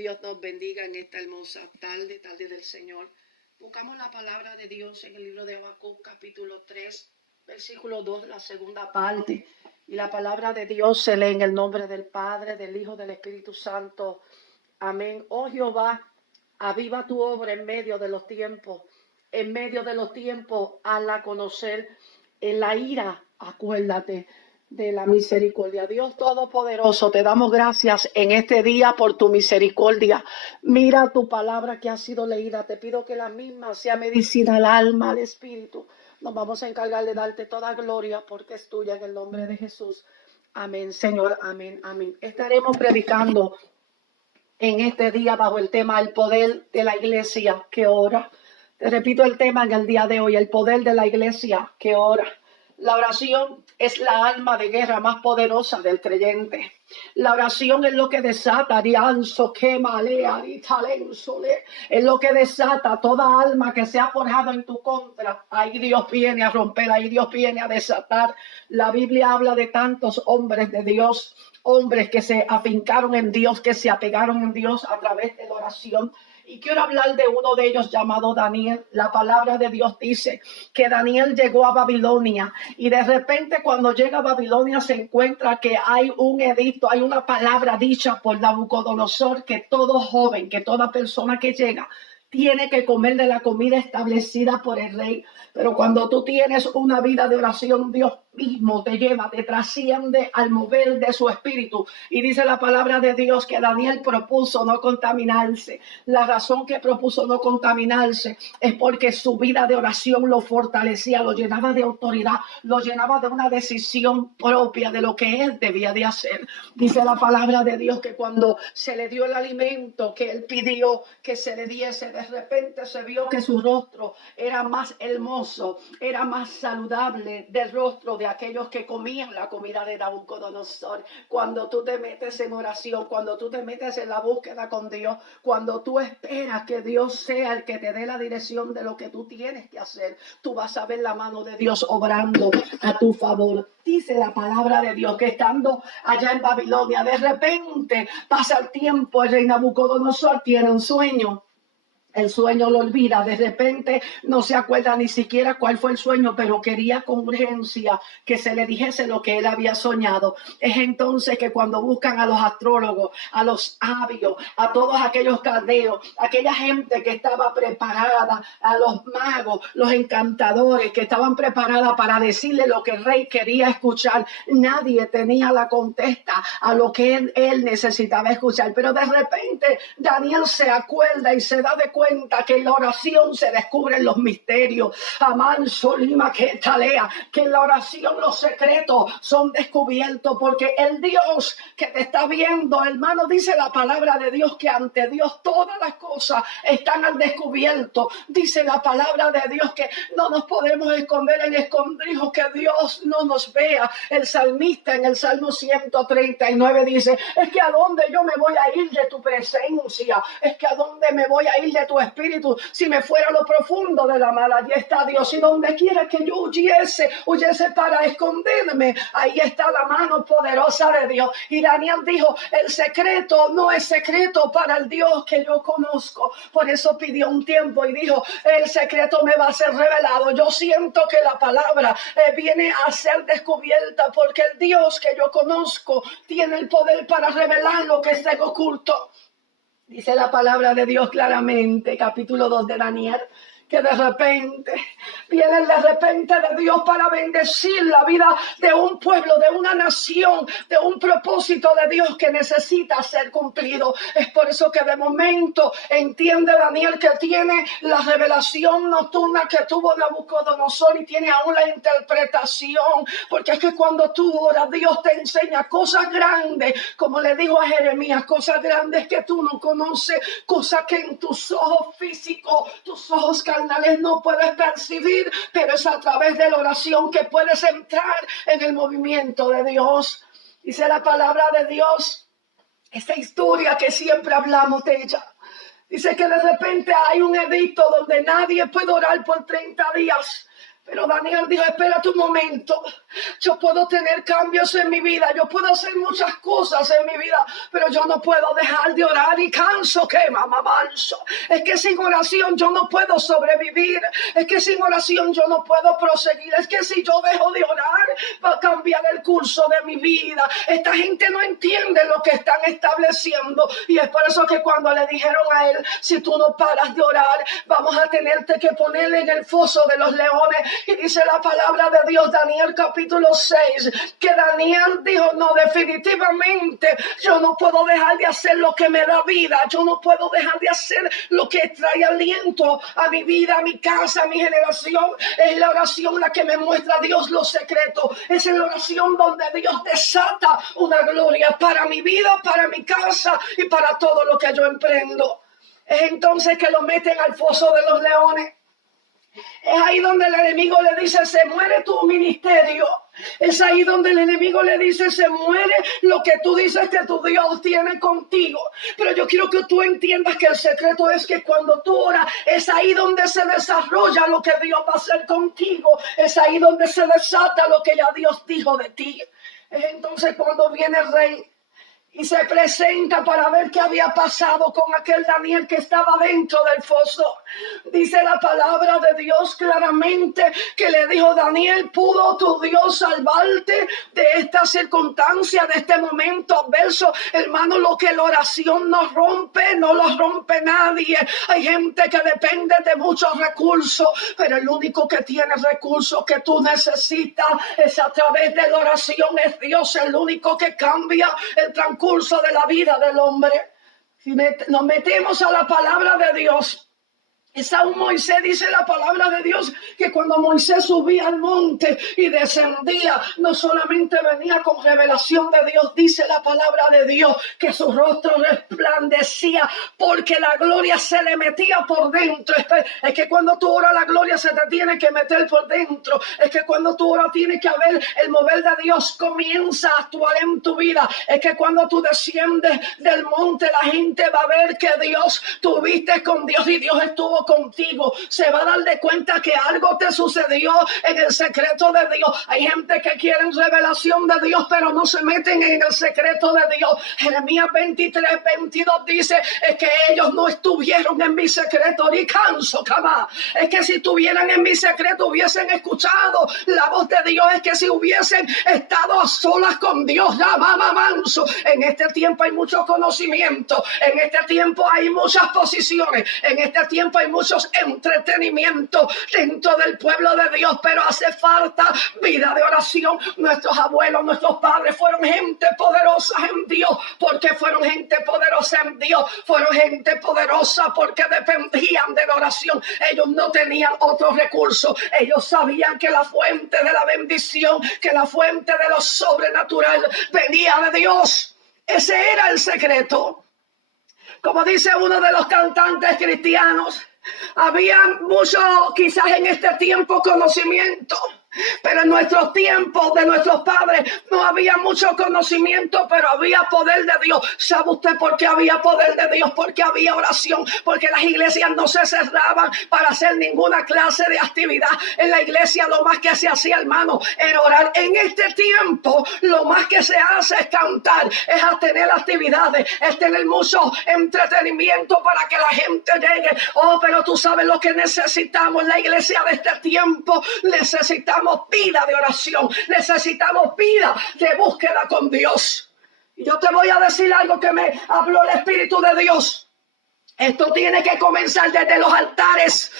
Dios nos bendiga en esta hermosa tarde del Señor. Buscamos la palabra de Dios en el libro de Habacuc, capítulo 3, versículo 2, la segunda parte. Y la palabra de Dios se lee en el nombre del Padre, del Hijo, del Espíritu Santo. Amén. Oh Jehová, aviva tu obra en medio de los tiempos. En medio de los tiempos, hazla conocer. En la ira, acuérdate de la misericordia. Dios Todopoderoso, te damos gracias en este día por tu misericordia. Mira tu palabra que ha sido leída. Te pido que la misma sea medicina al alma, al espíritu. Nos vamos a encargar de darte toda gloria porque es tuya en el nombre de Jesús. Amén, Señor. Amén, amén. Estaremos predicando en este día bajo el tema el poder de la iglesia que ora. Te repito el tema en el día de hoy, el poder de la iglesia que ora. La oración es la arma de guerra más poderosa del creyente. La oración es lo que desata, es lo que desata toda alma que se ha forjado en tu contra. Ahí Dios viene a romper, ahí Dios viene a desatar. La Biblia habla de tantos hombres de Dios, hombres que se afincaron en Dios, que se apegaron en Dios a través de la oración. Y quiero hablar de uno de ellos llamado Daniel. La palabra de Dios dice que Daniel llegó a Babilonia y de repente cuando llega a Babilonia se encuentra que hay un edicto, hay una palabra dicha por Nabucodonosor que todo joven, que toda persona que llega tiene que comer de la comida establecida por el rey. Pero cuando tú tienes una vida de oración, Dios mismo te lleva, te trasciende al mover de su espíritu. Y dice la palabra de Dios que Daniel propuso no contaminarse. La razón que propuso no contaminarse es porque su vida de oración lo fortalecía, lo llenaba de autoridad, lo llenaba de una decisión propia de lo que él debía de hacer. Dice la palabra de Dios que cuando se le dio el alimento que él pidió que se le diese, de repente se vio que su rostro era más hermoso, era más saludable del rostro de aquellos que comían la comida de Nabucodonosor. Cuando tú te metes en oración, cuando tú te metes en la búsqueda con Dios, cuando tú esperas que Dios sea el que te dé la dirección de lo que tú tienes que hacer, tú vas a ver la mano de Dios obrando a tu favor. Dice la palabra de Dios que estando allá en Babilonia, de repente pasa el tiempo, el rey Nabucodonosor tiene un sueño. El sueño lo olvida, de repente no se acuerda ni siquiera cuál fue el sueño, pero quería con urgencia que se le dijese lo que él había soñado. Es entonces que cuando buscan a los astrólogos, a los sabios, a todos aquellos caldeos, aquella gente que estaba preparada, a los magos, los encantadores que estaban preparadas para decirle lo que el rey quería escuchar, nadie tenía la contesta a lo que él necesitaba escuchar. Pero de repente Daniel se acuerda y se da de cuenta que en la oración se descubren los misterios. Amán Solima que talea, que en la oración los secretos son descubiertos, porque el Dios que te está viendo, hermano, dice la palabra de Dios que ante Dios todas las cosas están al descubierto. Dice la palabra de Dios que no nos podemos esconder en escondrijos, que Dios no nos vea. El salmista en el Salmo 139 dice, es que a dónde yo me voy a ir de tu presencia, es que a dónde me voy a ir de tu espíritu, si me fuera a lo profundo de la mar, allí está Dios, y donde quiera que yo huyese para esconderme, ahí está la mano poderosa de Dios. Y Daniel dijo, el secreto no es secreto para el Dios que yo conozco. Por eso pidió un tiempo y dijo, el secreto me va a ser revelado. Yo siento que la palabra viene a ser descubierta, porque el Dios que yo conozco tiene el poder para revelar lo que está oculto. Dice la palabra de Dios claramente, capítulo 2 de Daniel, que de repente viene de repente de Dios para bendecir la vida de un pueblo, de una nación, de un propósito de Dios que necesita ser cumplido. Es por eso que de momento entiende Daniel que tiene la revelación nocturna que tuvo Nabucodonosor y tiene aún la interpretación, porque es que cuando tú oras, Dios te enseña cosas grandes, como le dijo a Jeremías, cosas grandes que tú no conoces, cosas que en tus ojos físicos, tus ojos carnales no puedes percibir, pero es a través de la oración que puedes entrar en el movimiento de Dios. Dice la palabra de Dios, esta historia que siempre hablamos de ella. Dice que de repente hay un edicto donde nadie puede orar por 30 días. Pero Daniel dijo, espérate un momento, yo puedo tener cambios en mi vida, yo puedo hacer muchas cosas en mi vida, pero yo no puedo dejar de orar y canso que mamá manso. Es que sin oración yo no puedo sobrevivir, es que sin oración yo no puedo proseguir, es que si yo dejo de orar va a cambiar el curso de mi vida. Esta gente no entiende lo que están estableciendo y es por eso que cuando le dijeron a él, si tú no paras de orar, vamos a tenerte que ponerle en el foso de los leones. Y dice la palabra de Dios, Daniel capítulo 6, que Daniel dijo, no, definitivamente yo no puedo dejar de hacer lo que me da vida, yo no puedo dejar de hacer lo que trae aliento a mi vida, a mi casa, a mi generación. Es la oración la que me muestra a Dios los secretos, es en la oración donde Dios desata una gloria para mi vida, para mi casa y para todo lo que yo emprendo. Es entonces que lo meten al foso de los leones. Es ahí donde el enemigo le dice, se muere tu ministerio. Es ahí donde el enemigo le dice, se muere lo que tú dices que tu Dios tiene contigo. Pero yo quiero que tú entiendas que el secreto es que cuando tú oras, es ahí donde se desarrolla lo que Dios va a hacer contigo. Es ahí donde se desata lo que ya Dios dijo de ti. Es entonces cuando viene el rey y se presenta para ver qué había pasado con aquel Daniel que estaba dentro del foso. Dice la palabra de Dios claramente que le dijo, Daniel, ¿pudo tu Dios salvarte de esta circunstancia, de este momento adverso? Hermano, lo que la oración no rompe, no lo rompe nadie. Hay gente que depende de muchos recursos, pero el único que tiene recursos que tú necesitas es a través de la oración. Es Dios el único que cambia el transcurso de la vida del hombre. Si nos metemos a la palabra de Dios, es aún Moisés, dice la palabra de Dios, que cuando Moisés subía al monte y descendía, no solamente venía con revelación de Dios, dice la palabra de Dios, que su rostro resplandecía porque la gloria se le metía por dentro. Es que cuando tú oras, la gloria se te tiene que meter por dentro. Es que cuando tú oras, tiene que haber el mover de Dios, comienza a actuar en tu vida. Es que cuando tú desciendes del monte, la gente va a ver que Dios, tuviste con Dios y Dios estuvo contigo. Se va a dar de cuenta que algo te sucedió en el secreto de Dios. Hay gente que quiere revelación de Dios, pero no se meten en el secreto de Dios. Jeremías 23:22 dice, es que ellos no estuvieron en mi secreto, ni canso, jamás. Es que si estuvieran en mi secreto hubiesen escuchado la voz de Dios. Es que si hubiesen estado a solas con Dios, la mamá manso. En este tiempo hay mucho conocimiento, en este tiempo hay muchas posiciones, en este tiempo hay muchos entretenimientos dentro del pueblo de Dios, pero hace falta vida de oración. Nuestros abuelos, nuestros padres fueron gente poderosa en Dios. Porque fueron gente poderosa en Dios, fueron gente poderosa porque dependían de la oración. Ellos no tenían otro recurso. Ellos sabían que la fuente de la bendición, que la fuente de lo sobrenatural venía de Dios. Ese era el secreto. Como dice uno de los cantantes cristianos, había mucho, quizás en este tiempo, conocimiento, pero en nuestros tiempos de nuestros padres no había mucho conocimiento, pero había poder de Dios. ¿Sabe usted por qué había poder de Dios? Porque había oración, porque las iglesias no se cerraban para hacer ninguna clase de actividad. En la iglesia lo más que se hacía, hermano, era orar. En este tiempo lo más que se hace es cantar, es tener actividades, es tener mucho entretenimiento para que la gente llegue. Oh, pero tú sabes lo que necesitamos en la iglesia de este tiempo. Necesitamos vida de oración, necesitamos vida de búsqueda con Dios. Y yo te voy a decir algo que me habló el Espíritu de Dios. Esto tiene que comenzar desde los altares.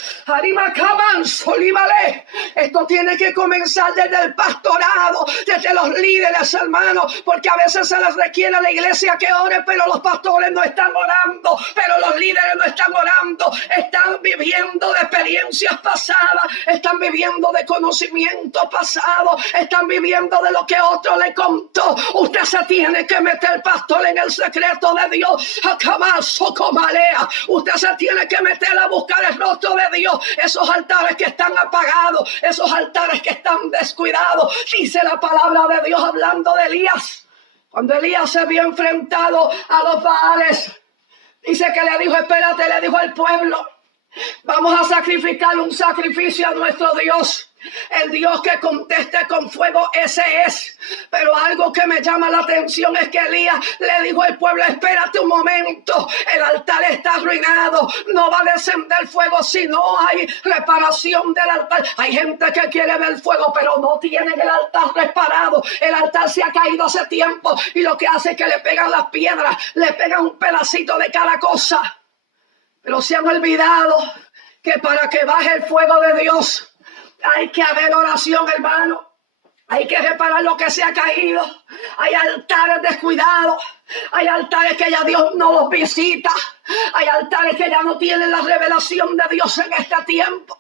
Esto tiene que comenzar desde el pastorado, desde los líderes, hermanos, porque a veces se les requiere a la iglesia que ore, pero los pastores no están orando, pero los líderes no están orando, están viviendo de experiencias pasadas, están viviendo de conocimiento pasado, están viviendo de lo que otro le contó. Usted se tiene que meter, pastor, en el secreto de Dios. Usted se tiene que meter a buscar el rostro de Dios. Esos altares que están apagados, esos altares que están descuidados. Dice la palabra de Dios hablando de Elías. Cuando Elías se vio enfrentado a los Baales, dice que le dijo, espérate, le dijo al pueblo, vamos a sacrificar un sacrificio a nuestro Dios. El Dios que conteste con fuego, ese es. Pero algo que me llama la atención es que Elías le dijo al pueblo: espérate un momento, el altar está arruinado, no va a descender fuego si no hay reparación del altar. Hay gente que quiere ver fuego, pero no tienen el altar reparado. El altar se ha caído hace tiempo y lo que hace es que le pegan las piedras, le pegan un pedacito de cada cosa. Pero se han olvidado que para que baje el fuego de Dios hay que haber oración, hermano. Hay que reparar lo que se ha caído. Hay altares descuidados. Hay altares que ya Dios no los visita. Hay altares que ya no tienen la revelación de Dios en este tiempo.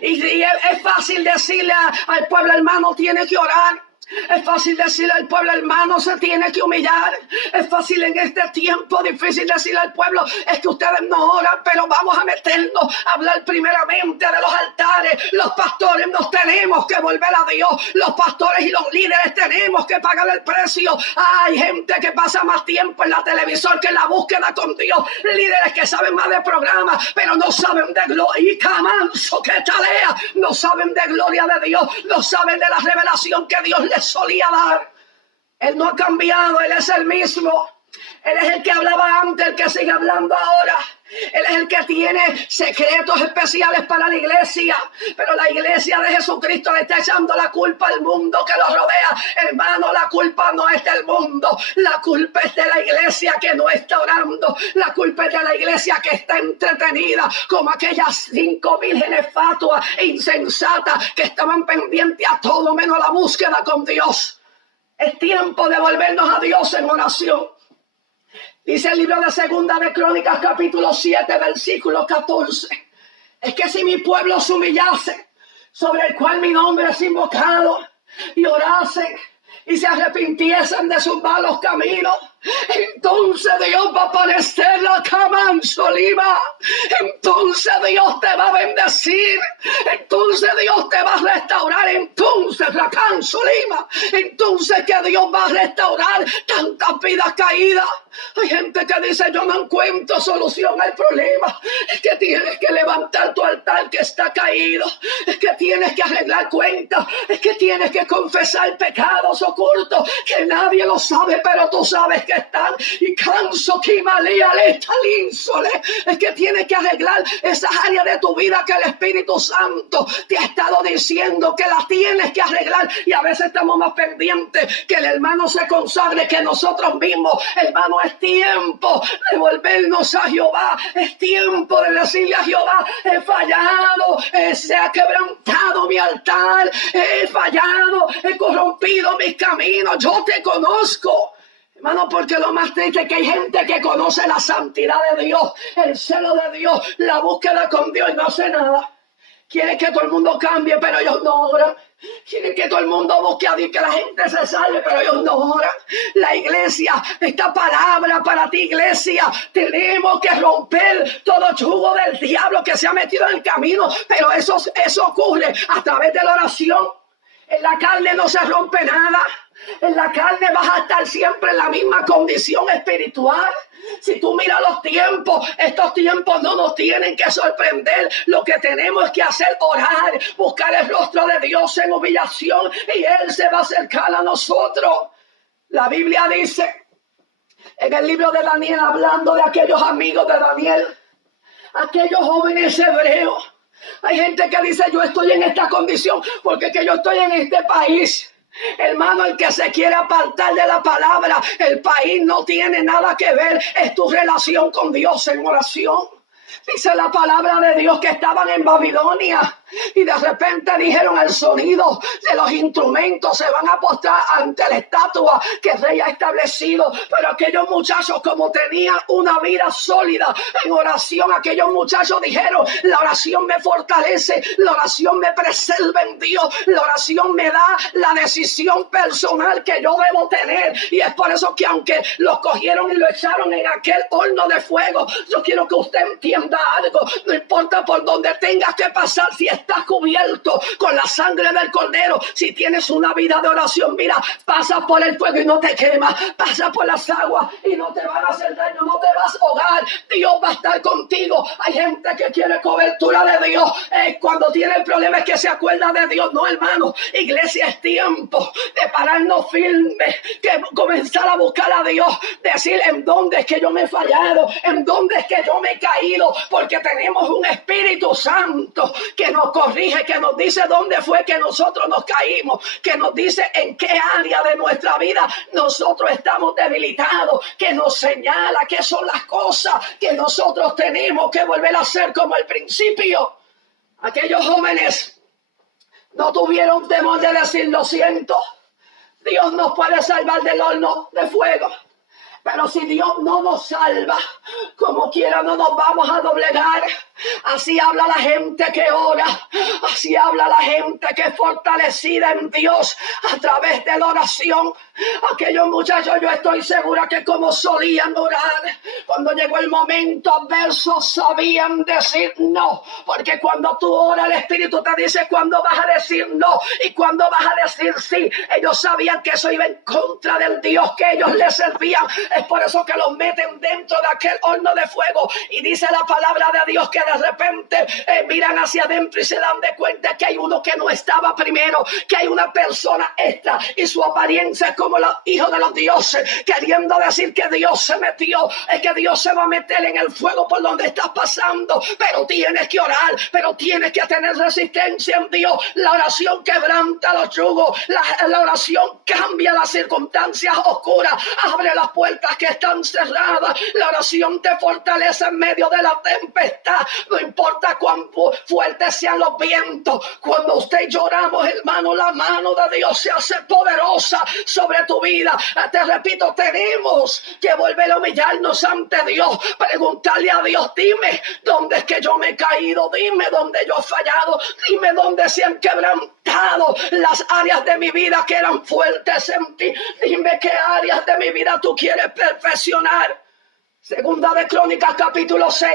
Y es fácil decirle al pueblo: hermano, tiene que orar. Es fácil decirle al pueblo: hermano, se tiene que humillar. Es fácil en este tiempo difícil decirle al pueblo: es que ustedes no oran. Pero vamos a meternos a hablar primeramente de los altares. Los pastores nos tenemos que volver a Dios. Los pastores y los líderes tenemos que pagar el precio. Hay gente que pasa más tiempo en la televisor que en la búsqueda con Dios. Líderes que saben más de programas, pero no saben de gloria. Y camanso que talea, no saben de gloria de Dios. No saben de la revelación que Dios les solía dar. Él no ha cambiado, Él es el mismo. Él es el que hablaba antes, el que sigue hablando ahora. Él es el que tiene secretos especiales para la iglesia. Pero la iglesia de Jesucristo le está echando la culpa al mundo que lo rodea. Hermano, la culpa no es del mundo. La culpa es de la iglesia que no está orando. La culpa es de la iglesia que está entretenida, como aquellas 5 vírgenes fatuas e insensatas que estaban pendientes a todo menos a la búsqueda con Dios. Es tiempo de volvernos a Dios en oración. Dice el libro de Segunda de Crónicas, capítulo 7, versículo 14. Es que si mi pueblo se humillase, sobre el cual mi nombre es invocado, y orasen y se arrepintiesen de sus malos caminos, entonces Dios va a aparecer la camansolima. Entonces Dios te va a bendecir. Entonces Dios te va a restaurar. Entonces la cansolima. Entonces que Dios va a restaurar tantas vidas caídas. Hay gente que dice: yo no encuentro solución al problema. Es que tienes que levantar tu altar que está caído. Es que tienes que arreglar cuentas. Es que tienes que confesar pecados ocultos que nadie lo sabe, pero tú sabes que están. Y canso que malía le linsole. Es que tienes que arreglar esas áreas de tu vida que el Espíritu Santo te ha estado diciendo que las tienes que arreglar. Y a veces estamos más pendientes que el hermano se consagre que nosotros mismos. Hermano, es tiempo de volvernos a Jehová. Es tiempo de decirle a Jehová: he fallado, se ha quebrantado mi altar, he fallado, he corrompido mis caminos. Yo te conozco. Hermano, porque lo más triste es que hay gente que conoce la santidad de Dios, el celo de Dios, la búsqueda con Dios, y no hace nada. Quieren que todo el mundo cambie, pero ellos no oran. Quieren que todo el mundo busque a Dios, que la gente se salve, pero ellos no oran. La iglesia, esta palabra para ti, iglesia, tenemos que romper todo yugo del diablo que se ha metido en el camino, pero eso ocurre a través de la oración. En la carne no se rompe nada. En la carne vas a estar siempre en la misma condición espiritual. Si tú miras los tiempos, estos tiempos no nos tienen que sorprender. Lo que tenemos que hacer es orar, buscar el rostro de Dios en humillación, y Él se va a acercar a nosotros. La Biblia dice en el libro de Daniel, hablando de aquellos amigos de Daniel, aquellos jóvenes hebreos. Hay gente que dice: yo estoy en esta condición porque que yo estoy en este país. Hermano, el que se quiere apartar de la palabra, el país no tiene nada que ver. Es tu relación con Dios en oración. Dice la palabra de Dios que estaban en Babilonia y de repente dijeron: el sonido de los instrumentos se van a postrar ante la estatua que el rey ha establecido. Pero aquellos muchachos, como tenían una vida sólida en oración, aquellos muchachos dijeron: la oración me fortalece, la oración me preserva en Dios, la oración me da la decisión personal que yo debo tener. Y es por eso que aunque los cogieron y lo echaron en aquel horno de fuego, yo quiero que usted entienda algo. No importa por donde tengas que pasar, si estás cubierto con la sangre del Cordero. Si tienes una vida de oración, mira, pasas por el fuego y no te quemas, pasas por las aguas y no te van a hacer daño, no te vas a ahogar. Dios va a estar contigo. Hay gente que quiere cobertura de Dios. Cuando tiene problemas que se acuerda de Dios. No, hermano, iglesia, es tiempo de pararnos firmes, que comenzar a buscar a Dios, decir en dónde es que yo me he fallado, en dónde es que yo me he caído, porque tenemos un Espíritu Santo que nos corrige, que nos dice dónde fue que nosotros nos caímos, que nos dice en qué área de nuestra vida nosotros estamos debilitados, que nos señala qué son las cosas que nosotros tenemos que volver a hacer como al principio. Aquellos jóvenes no tuvieron temor de decir lo siento. Dios nos puede salvar del horno de fuego. Pero si Dios no nos salva, como quiera no nos vamos a doblegar. Así habla la gente que ora. Así habla la gente que es fortalecida en Dios a través de la oración. Aquellos muchachos, yo estoy segura que como solían orar, cuando llegó el momento adverso sabían decir no. Porque cuando tú oras, el Espíritu te dice cuándo vas a decir no y cuándo vas a decir sí. Ellos sabían que eso iba en contra del Dios que ellos les servían. Es por eso que los meten dentro de aquel horno de fuego. Y dice la palabra de Dios que de repente miran hacia adentro y se dan de cuenta que hay uno que no estaba primero, que hay una persona extra y su apariencia es como los hijos de los dioses, queriendo decir que Dios se metió, es que Dios se va a meter en el fuego por donde estás pasando. Pero tienes que orar, pero tienes que tener resistencia en Dios. La oración quebranta los yugos, la oración cambia las circunstancias oscuras, abre las puertas que están cerradas. La oración te fortalece en medio de la tempestad. No importa cuán fuertes sean los vientos. Cuando usted y yo oramos, hermano, la mano de Dios se hace poderosa sobre tu vida. Te repito, tenemos que volver a humillarnos ante Dios, preguntarle a Dios, dime dónde es que yo me he caído, dime dónde yo he fallado, dime dónde se han quebrantado las áreas de mi vida que eran fuertes en ti, dime qué áreas de mi vida tú quieres perfeccionar. Segunda de Crónicas capítulo 6,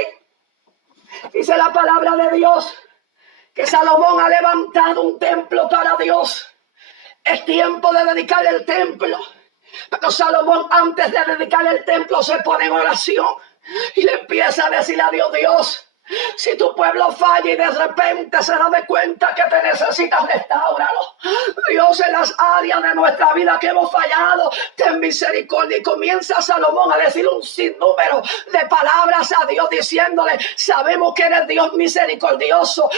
dice la palabra de Dios que Salomón ha levantado un templo para Dios. Es tiempo de dedicar el templo. Pero Salomón, antes de dedicar el templo, se pone en oración y le empieza a decir a Dios, Dios, si tu pueblo falla y de repente se da de cuenta que te necesitas, restáuralo. Dios, en las áreas de nuestra vida que hemos fallado, ten misericordia. Y comienza Salomón a decir un sinnúmero de palabras a Dios, diciéndole, sabemos que eres Dios misericordioso.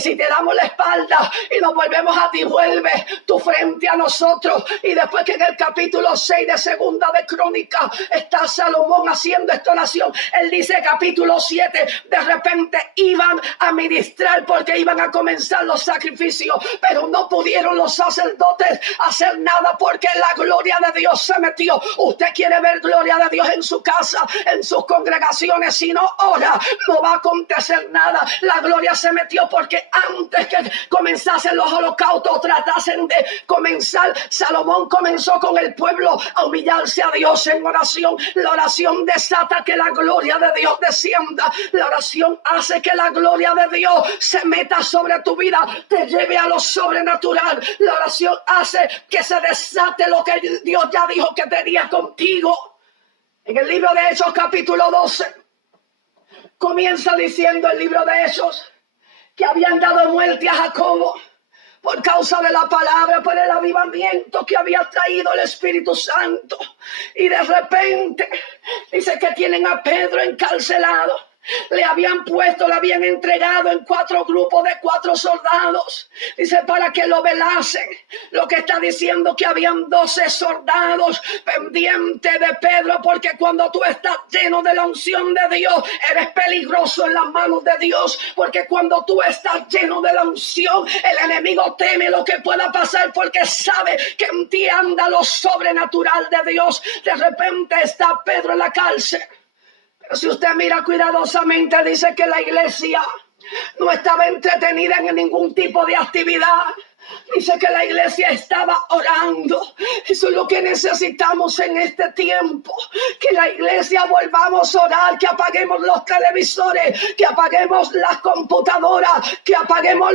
Si te damos la espalda y nos volvemos a ti, vuelve tu frente a nosotros. Y después que en el capítulo 6 de Segunda de Crónicas está Salomón haciendo esta oración, él dice capítulo 7, de repente iban a ministrar porque iban a comenzar los sacrificios, pero no pudieron los sacerdotes hacer nada porque la gloria de Dios se metió. Usted quiere ver gloria de Dios en su casa, en sus congregaciones, si no ora, no va a acontecer nada. La gloria se metió porque antes que comenzasen los holocaustos, tratasen de comenzar, Salomón comenzó con el pueblo a humillarse a Dios en oración. La oración desata que la gloria de Dios descienda. La oración hace que la gloria de Dios se meta sobre tu vida, te lleve a lo sobrenatural. La oración hace que se desate lo que Dios ya dijo que tenía contigo. En el libro de Hechos capítulo 12 comienza diciendo el libro de Hechos que habían dado muerte a Jacobo por causa de la palabra, por el avivamiento que había traído el Espíritu Santo. Y de repente dice que tienen a Pedro encarcelado. Le habían entregado en 4 grupos de 4 soldados. Dice, para que lo velasen. Lo que está diciendo que habían 12 soldados pendientes de Pedro, porque cuando tú estás lleno de la unción de Dios, eres peligroso en las manos de Dios, porque cuando tú estás lleno de la unción, el enemigo teme lo que pueda pasar, porque sabe que en ti anda lo sobrenatural de Dios. De repente está Pedro en la cárcel. Si usted mira cuidadosamente, dice que la iglesia no estaba entretenida en ningún tipo de actividad. Dice que la iglesia estaba orando. Eso es lo que necesitamos en este tiempo. Que la iglesia volvamos a orar, que apaguemos los televisores, que apaguemos las computadoras, que apaguemos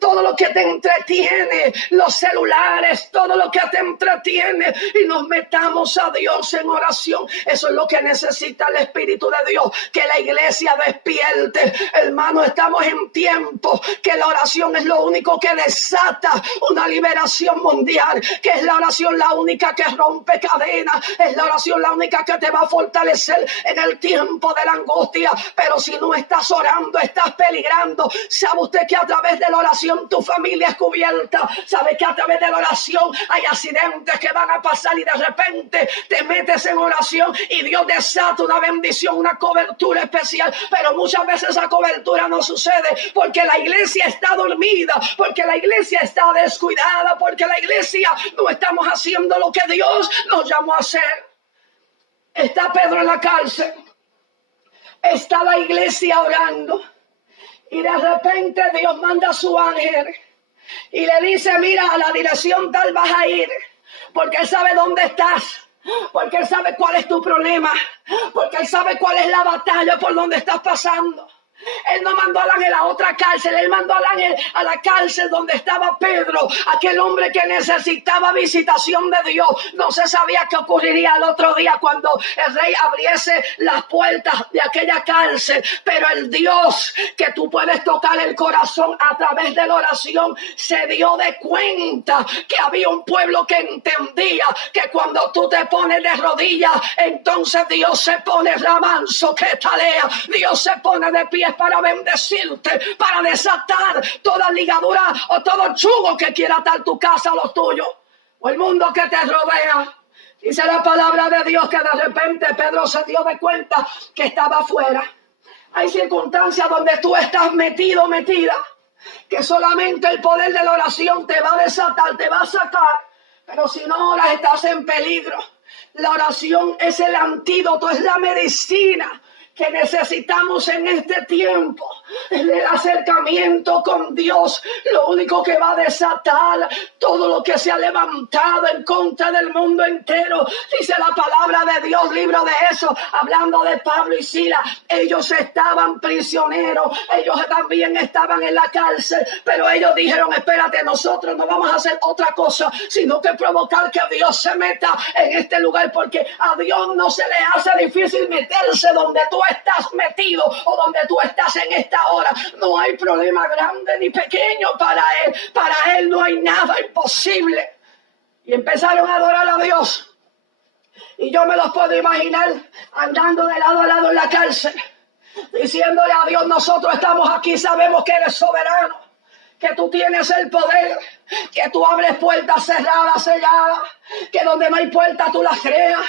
todo lo que te entretiene, los celulares, todo lo que te entretiene, y nos metamos a Dios en oración. Eso es lo que necesita el Espíritu de Dios, que la iglesia despierte. Hermano, estamos en tiempo que la oración es lo único que desata una liberación mundial, que es la oración la única que rompe cadenas, es la oración la única que te va a fortalecer en el tiempo de la angustia. Pero si no estás orando, estás peligrando. ¿Sabe usted que a través de la oración tu familia es cubierta? ¿Sabe que a través de la oración hay accidentes que van a pasar y de repente te metes en oración y Dios desata una bendición, una cobertura especial? Pero muchas veces esa cobertura no sucede porque la iglesia está dormida, porque la iglesia está descuidada, porque la iglesia no estamos haciendo lo que Dios nos llamó a hacer. Está Pedro en la cárcel, está la iglesia orando, y de repente Dios manda a su ángel y le dice: mira, a la dirección tal vas a ir, porque Él sabe dónde estás, porque Él sabe cuál es tu problema, porque Él sabe cuál es la batalla por donde estás pasando. Él no mandó al ángel a otra cárcel, Él mandó al ángel a la cárcel donde estaba Pedro, aquel hombre que necesitaba visitación de Dios. No se sabía qué ocurriría el otro día cuando el rey abriese las puertas de aquella cárcel, pero el Dios que tú puedes tocar el corazón a través de la oración se dio de cuenta que había un pueblo que entendía que cuando tú te pones de rodillas, entonces Dios se pone ramanso que talea, Dios se pone de pie para bendecirte, para desatar toda ligadura o todo yugo que quiera atar tu casa o los tuyos o el mundo que te rodea. Dice la palabra de Dios que de repente Pedro se dio de cuenta que estaba afuera. Hay circunstancias donde tú estás metido, metida, que solamente el poder de la oración te va a desatar, te va a sacar. Pero si no oras, estás en peligro. La oración es el antídoto, es la medicina que necesitamos en este tiempo. El acercamiento con Dios, lo único que va a desatar todo lo que se ha levantado en contra del mundo entero. Dice la palabra de Dios, libro de Hechos, hablando de Pablo y Silas. Ellos estaban prisioneros, ellos también estaban en la cárcel, pero ellos dijeron: espérate, nosotros no vamos a hacer otra cosa sino que provocar que Dios se meta en este lugar, porque a Dios no se le hace difícil meterse donde tú estás metido o donde tú estás en esta hora. No hay problema grande ni pequeño para Él. Para Él no hay nada imposible. Y empezaron a adorar a Dios. Y yo me los puedo imaginar andando de lado a lado en la cárcel, diciéndole a Dios: nosotros estamos aquí, sabemos que eres soberano, que tú tienes el poder, que tú abres puertas cerradas, selladas, que donde no hay puertas tú las creas,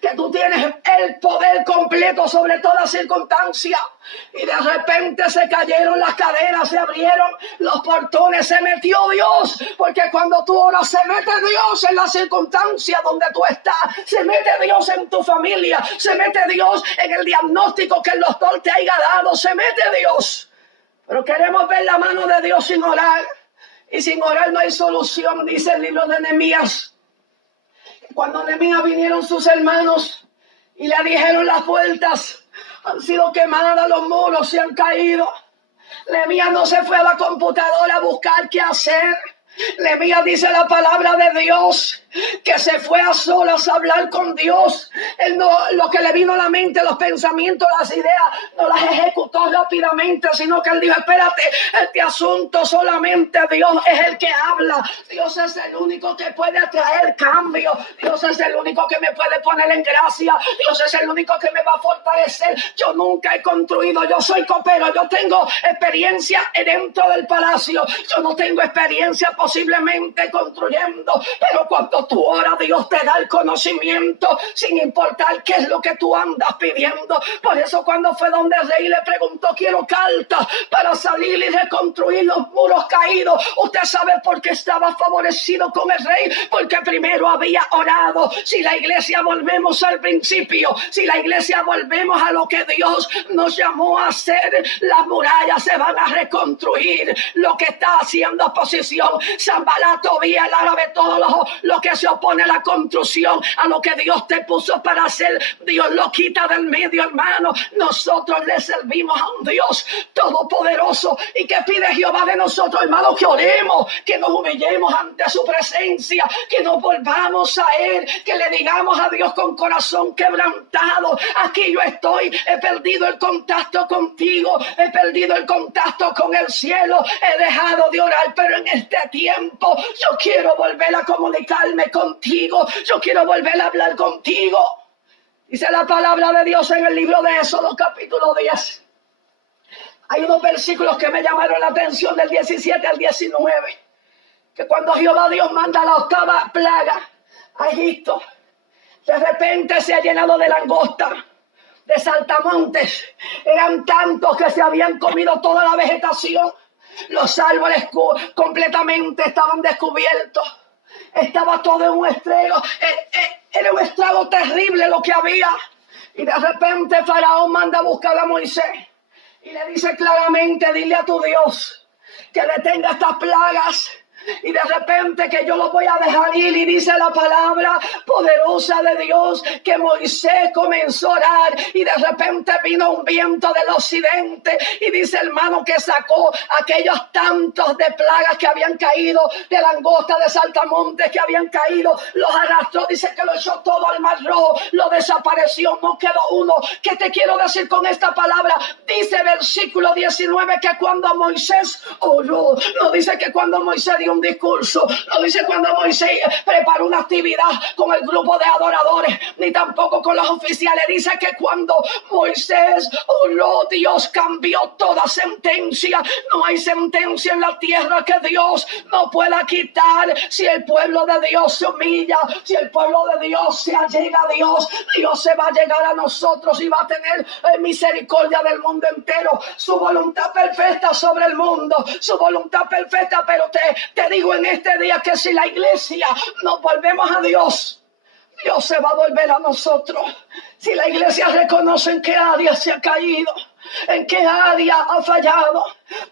que tú tienes el poder completo sobre toda circunstancia. Y de repente se cayeron las cadenas, se abrieron los portones, se metió Dios, porque cuando tú oras se mete Dios en la circunstancia donde tú estás, se mete Dios en tu familia, se mete Dios en el diagnóstico que el doctor te haya dado, se mete Dios. Pero queremos ver la mano de Dios sin orar, y sin orar no hay solución. Dice el libro de Nehemías, cuando Nehemías vinieron sus hermanos y le dijeron: las puertas han sido quemadas, los muros se han caído. Nehemías no se fue a la computadora a buscar qué hacer. Nehemías, dice la palabra de Dios, que se fue a solas a hablar con Dios. Él no, lo que le vino a la mente, los pensamientos, las ideas, no las ejecutó rápidamente, sino que él dijo: espérate, este asunto solamente Dios es el que habla. Dios es el único que puede traer cambio. Dios es el único que me puede poner en gracia. Dios es el único que me va a fortalecer. Yo nunca he construido, yo soy copero, yo tengo experiencia dentro del palacio, yo no tengo experiencia posiblemente construyendo, pero cuando Cuando tú oras, Dios te da el conocimiento sin importar qué es lo que tú andas pidiendo. Por eso cuando fue donde el rey le preguntó, quiero carta para salir y reconstruir los muros caídos. Usted sabe por qué estaba favorecido con el rey, porque primero había orado. Si la iglesia volvemos al principio, si la iglesia volvemos a lo que Dios nos llamó a hacer, las murallas se van a reconstruir. Lo que está haciendo oposición, Sanballat, Tobías, el árabe, todo lo que se opone a la construcción, a lo que Dios te puso para hacer, Dios lo quita del medio, hermano. Nosotros le servimos a un Dios todopoderoso. ¿Y qué pide Jehová de nosotros, hermano? Que oremos, que nos humillemos ante su presencia, que nos volvamos a Él, que le digamos a Dios con corazón quebrantado: aquí yo estoy, he perdido el contacto contigo, he perdido el contacto con el cielo, he dejado de orar, pero en este tiempo yo quiero volver a comunicarme contigo, yo quiero volver a hablar contigo. Dice la palabra de Dios en el libro de Éxodo, capítulo 10. Hay unos versículos que me llamaron la atención, del 17 al 19, que cuando Jehová Dios manda la 8ª plaga a Egipto, de repente se ha llenado de langosta, de saltamontes. Eran tantos que se habían comido toda la vegetación. Los árboles completamente estaban descubiertos. Estaba todo en un estrago. Era un estrago terrible lo que había. Y de repente Faraón manda a buscar a Moisés y le dice claramente: dile a tu Dios que detenga estas plagas. Y de repente que yo lo voy a dejar ir. Y dice la palabra poderosa de Dios que Moisés comenzó a orar, y de repente vino un viento del occidente, y dice, hermano, que sacó aquellos tantos de plagas que habían caído, de langosta, de saltamontes que habían caído, los arrastró. Dice que lo echó todo al mar rojo, lo desapareció, no quedó uno. ¿Qué te quiero decir con esta palabra? Dice versículo 19 que cuando Moisés oró, no dice que cuando Moisés dio un discurso, no dice cuando Moisés preparó una actividad con el grupo de adoradores, ni tampoco con los oficiales. Dice que cuando Moisés oró, Dios cambió toda sentencia. No hay sentencia en la tierra que Dios no pueda quitar. Si el pueblo de Dios se humilla, si el pueblo de Dios se allega a Dios, Dios se va a llegar a nosotros y va a tener misericordia del mundo entero. Su voluntad perfecta sobre el mundo, su voluntad perfecta. Pero te digo en este día que si la iglesia nos volvemos a Dios, Dios se va a volver a nosotros. Si la iglesia reconoce en qué área se ha caído, en qué área ha fallado,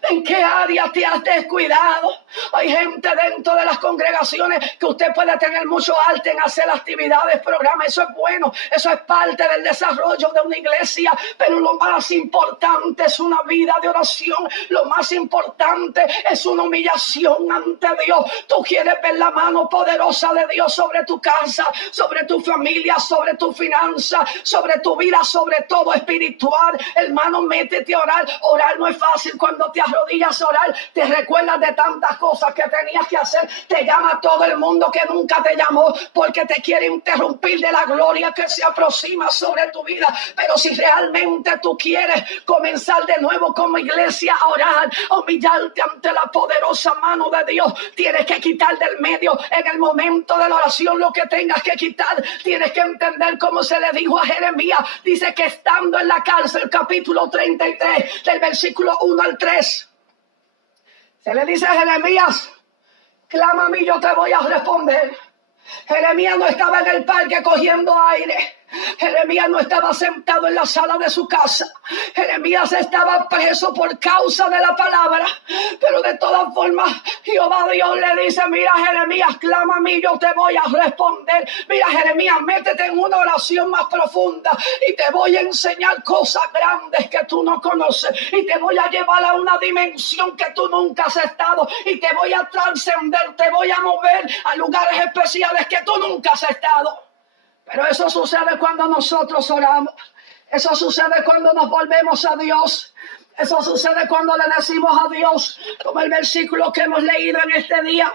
en qué área te has descuidado. Hay gente dentro de las congregaciones que usted puede tener mucho arte en hacer actividades, programas. Eso es bueno, eso es parte del desarrollo de una iglesia. Pero lo más importante es una vida de oración. Lo más importante es una humillación ante Dios. Tú quieres ver la mano poderosa de Dios sobre tu casa, sobre tu familia, sobre tu finanza, sobre tu vida, sobre todo espiritual. Hermano, métete a orar. Orar no es fácil. Cuando te arrodillas a orar, te recuerdas de tantas cosas que tenías que hacer. Te llama todo el mundo que nunca te llamó, porque te quiere interrumpir de la gloria que se aproxima sobre tu vida. Pero si realmente tú quieres comenzar de nuevo como iglesia a orar, a humillarte ante la poderosa mano de Dios, tienes que quitar del medio en el momento de la oración lo que tengas que quitar. Tienes que entender cómo se le dijo a Jeremías. Dice que estando en la cárcel, capítulo 33, del versículo 1 al 3, se le dice a Jeremías: clama a mí, yo te voy a responder. Jeremías no estaba en el parque cogiendo aire. Jeremías no estaba sentado en la sala de su casa. Jeremías estaba preso por causa de la palabra. Pero de todas formas, Jehová Dios le dice: mira, Jeremías, clama a mí, yo te voy a responder. Mira, Jeremías, métete en una oración más profunda y te voy a enseñar cosas grandes que tú no conoces, y te voy a llevar a una dimensión que tú nunca has estado, y te voy a trascender, te voy a mover a lugares especiales que tú nunca has estado. Pero eso sucede cuando nosotros oramos. Eso sucede cuando nos volvemos a Dios. Eso sucede cuando le decimos a Dios, como el versículo que hemos leído en este día.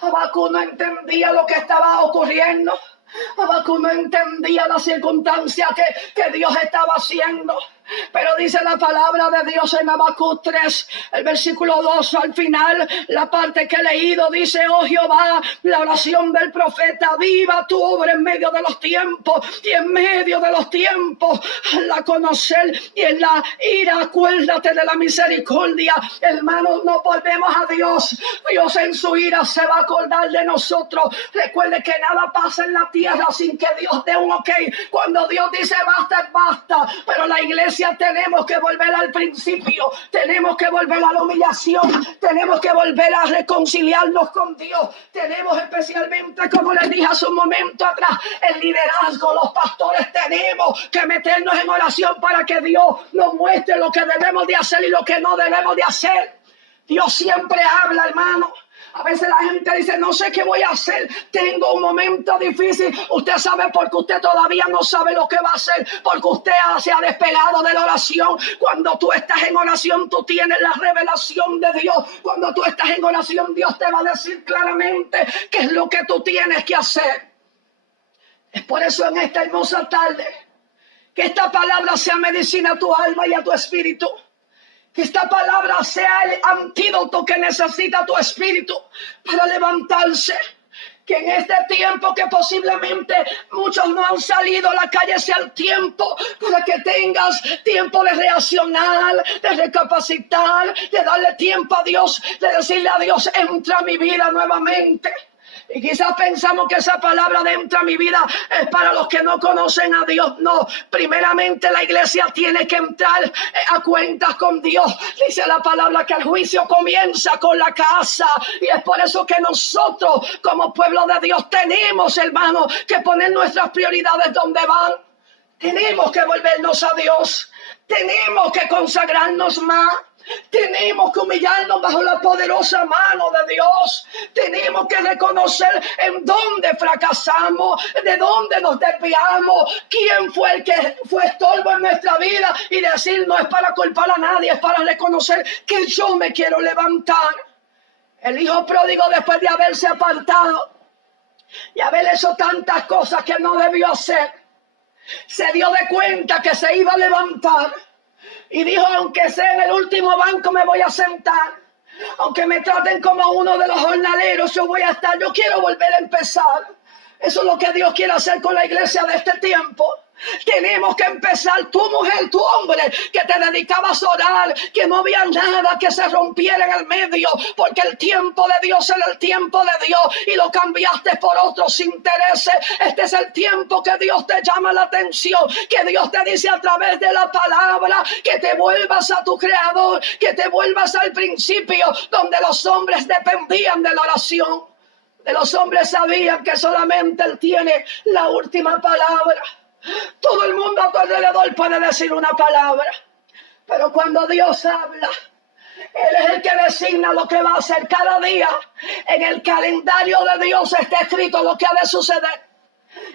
Habacuc no entendía lo que estaba ocurriendo. Habacuc no entendía la circunstancia que Dios estaba haciendo. Pero dice la palabra de Dios en Habacuc 3, el versículo 2 al final, la parte que he leído dice: oh Jehová, la oración del profeta, viva tu obra en medio de los tiempos, y en medio de los tiempos, la conocer, y en la ira acuérdate de la misericordia. Hermanos, no volvemos a Dios. Dios en su ira se va a acordar de nosotros. Recuerde que nada pasa en la tierra sin que Dios dé un ok. Cuando Dios dice basta, es basta. Pero la iglesia tenemos que volver al principio. Tenemos que volver a la humillación. Tenemos que volver a reconciliarnos con Dios. Tenemos especialmente, como les dije hace un momento atrás, el liderazgo. Los pastores tenemos que meternos en oración para que Dios nos muestre lo que debemos de hacer y lo que no debemos de hacer. Dios siempre habla, hermano. A veces la gente dice: no sé qué voy a hacer, tengo un momento difícil. Usted sabe porque usted todavía no sabe lo que va a hacer, porque usted se ha despegado de la oración. Cuando tú estás en oración, tú tienes la revelación de Dios. Cuando tú estás en oración, Dios te va a decir claramente qué es lo que tú tienes que hacer. Es por eso en esta hermosa tarde, que esta palabra sea medicina a tu alma y a tu espíritu. Que esta palabra sea el antídoto que necesita tu espíritu para levantarse. Que en este tiempo que posiblemente muchos no han salido a la calle, sea el tiempo para que tengas tiempo de reaccionar, de recapacitar, de darle tiempo a Dios, de decirle a Dios: entra a mi vida nuevamente. Y quizás pensamos que esa palabra de entra a mi vida es para los que no conocen a Dios. No, primeramente la iglesia tiene que entrar a cuentas con Dios. Dice la palabra que el juicio comienza con la casa. Y es por eso que nosotros como pueblo de Dios tenemos, hermanos, que poner nuestras prioridades donde van. Tenemos que volvernos a Dios. Tenemos que consagrarnos más. Tenemos que humillarnos bajo la poderosa mano de Dios. Tenemos que reconocer en dónde fracasamos, de dónde nos desviamos, quién fue el que fue estorbo en nuestra vida, y decir: no es para culpar a nadie, es para reconocer que yo me quiero levantar. El hijo pródigo, después de haberse apartado y haber hecho tantas cosas que no debió hacer, se dio de cuenta que se iba a levantar. Y dijo: aunque sea en el último banco me voy a sentar. Aunque me traten como uno de los jornaleros, yo voy a estar. Yo quiero volver a empezar. Eso es lo que Dios quiere hacer con la iglesia de este tiempo. Tenemos que empezar. Tu mujer, tu hombre, que te dedicabas a orar, que no había nada que se rompiera en el medio, porque el tiempo de Dios era el tiempo de Dios, y lo cambiaste por otros intereses. Este es el tiempo que Dios te llama la atención, que Dios te dice a través de la palabra que te vuelvas a tu Creador, que te vuelvas al principio, donde los hombres dependían de la oración. De los hombres sabían que solamente Él tiene la última palabra. Todo el mundo a tu alrededor puede decir una palabra, pero cuando Dios habla, Él es el que designa lo que va a hacer cada día. En el calendario de Dios está escrito lo que ha de suceder.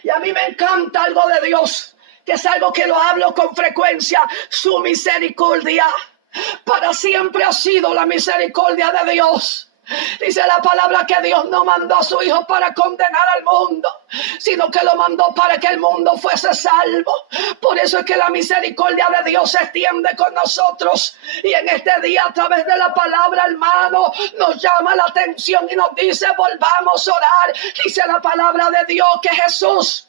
Y a mí me encanta algo de Dios, que es algo que lo hablo con frecuencia: su misericordia. Para siempre ha sido la misericordia de Dios. Dice la palabra que Dios no mandó a su Hijo para condenar al mundo, sino que lo mandó para que el mundo fuese salvo. Por eso es que la misericordia de Dios se extiende con nosotros. Y en este día, a través de la palabra, hermano, nos llama la atención y nos dice: volvamos a orar. Dice la palabra de Dios que Jesús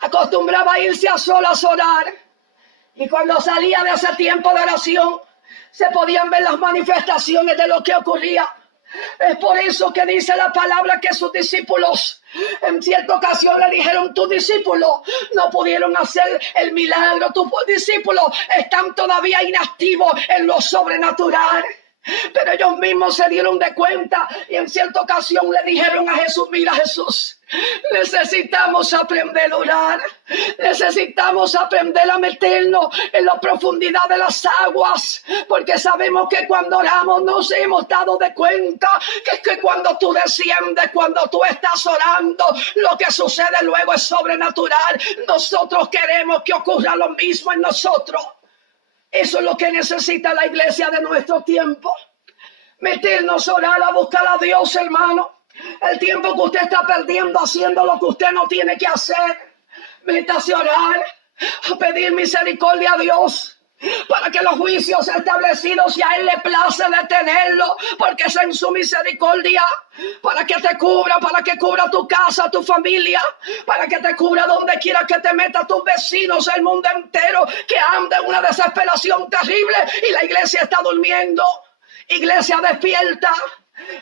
acostumbraba a irse a solas a orar. Y cuando salía de ese tiempo de oración, se podían ver las manifestaciones de lo que ocurría. Es por eso que dice la palabra que sus discípulos en cierta ocasión le dijeron: tus discípulos no pudieron hacer el milagro, tus discípulos están todavía inactivos en lo sobrenatural. Pero ellos mismos se dieron de cuenta y en cierta ocasión le dijeron a Jesús: mira, Jesús, necesitamos aprender a orar, necesitamos aprender a meternos en la profundidad de las aguas, porque sabemos que cuando oramos nos hemos dado de cuenta que es que cuando tú desciendes, cuando tú estás orando, lo que sucede luego es sobrenatural. Nosotros queremos que ocurra lo mismo en nosotros. Eso es lo que necesita la iglesia de nuestro tiempo. Meternos a orar, a buscar a Dios, hermano. El tiempo que usted está perdiendo haciendo lo que usted no tiene que hacer, métase a orar, a pedir misericordia a Dios. para que los juicios establecidos y a Él le place detenerlo, porque es en su misericordia, para que te cubra, para que cubra tu casa, tu familia, para que te cubra donde quiera que te meta, tus vecinos, el mundo entero, que anda en una desesperación terrible y la iglesia está durmiendo. Iglesia, despierta.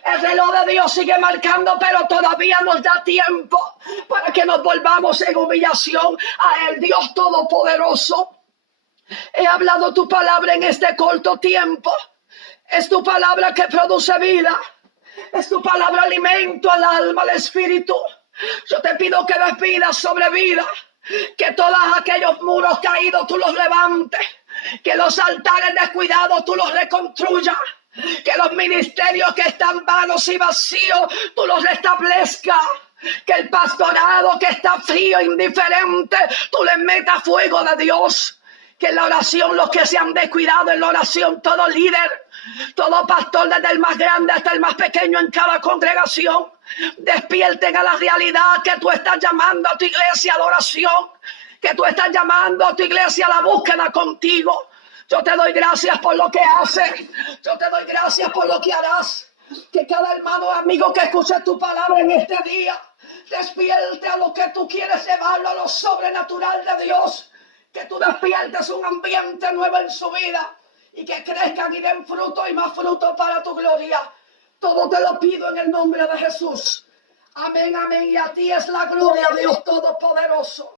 El reloj de Dios sigue marcando, pero todavía nos da tiempo para que nos volvamos en humillación a el Dios Todopoderoso. He hablado tu palabra en este corto tiempo. Es tu palabra que produce vida. Es tu palabra alimento al alma, al espíritu. Yo te pido que des vida sobre vida. Que todos aquellos muros caídos tú los levantes. Que los altares descuidados tú los reconstruyas. Que los ministerios que están vanos y vacíos tú los restablezcas. Que el pastorado que está frío, indiferente, tú le metas fuego de Dios. Que en la oración, los que se han descuidado en la oración, todo líder, todo pastor, desde el más grande hasta el más pequeño en cada congregación, despierten a la realidad que tú estás llamando a tu iglesia a la oración, que tú estás llamando a tu iglesia a la búsqueda contigo. Yo te doy gracias por lo que haces, yo te doy gracias por lo que harás. Que cada hermano amigo que escuche tu palabra en este día, despierte a lo que tú quieres llevarlo, a lo sobrenatural de Dios. Que tú despiertes un ambiente nuevo en su vida y que crezcan y den fruto y más fruto para tu gloria. Todo te lo pido en el nombre de Jesús. Amén, amén. Y a ti es la gloria, Dios Todopoderoso.